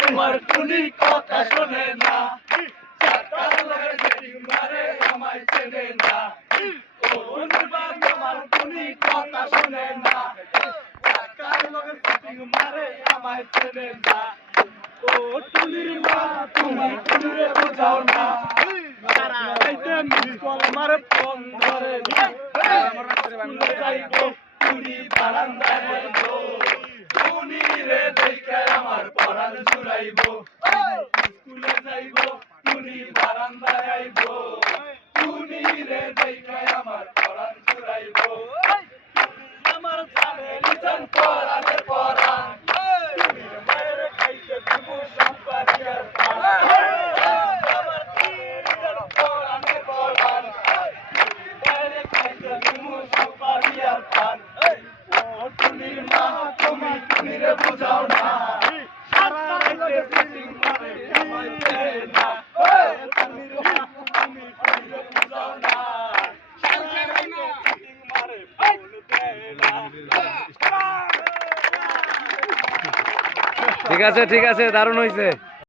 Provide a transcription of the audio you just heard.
তোমার টুনি কথা শোনে না, চাকার লগে সেটিং মারে আমায় চেনে না। ও নির্বাণ তোমার টুনি কথা শোনে না, চাকার লগে সেটিং মারে আমায় চেনে না। ও টুনির মা তুমি টুনিরে বোঝাও না, সারা রাইতে মিস কল মারে ফোন ধরে না। স্কুলে যাইবো টুনি বারান্দায় বলবো, টুনি রে দেখে আমার পরাণ জুড়াইবো। স্কুলে যাইবো টুনি বারান্দায় আইবো, টুনি রে দেখে আমার পরাণ জুড়াইবো। আমার জানে নিজান পরাণে পরাণ, টুনির মায়ের খাইতে দিব সম্পাদি আর পান। আমার জানে নিজান পরাণে পরাণ, টুনির মায়ের খাইতে দিব সম্পাদি আর পান। ও টুনির মা তুমি টুনিরে বুঝাও না, সারা রাইতে সিটিং মারে আমায় চেনে না। টুনির মা তুমি টুনিরে বুঝাও না, সারা রাইতে সিটিং মারে ফোন দেয় না। ঠিক আছে, দারুণ হয়েছে।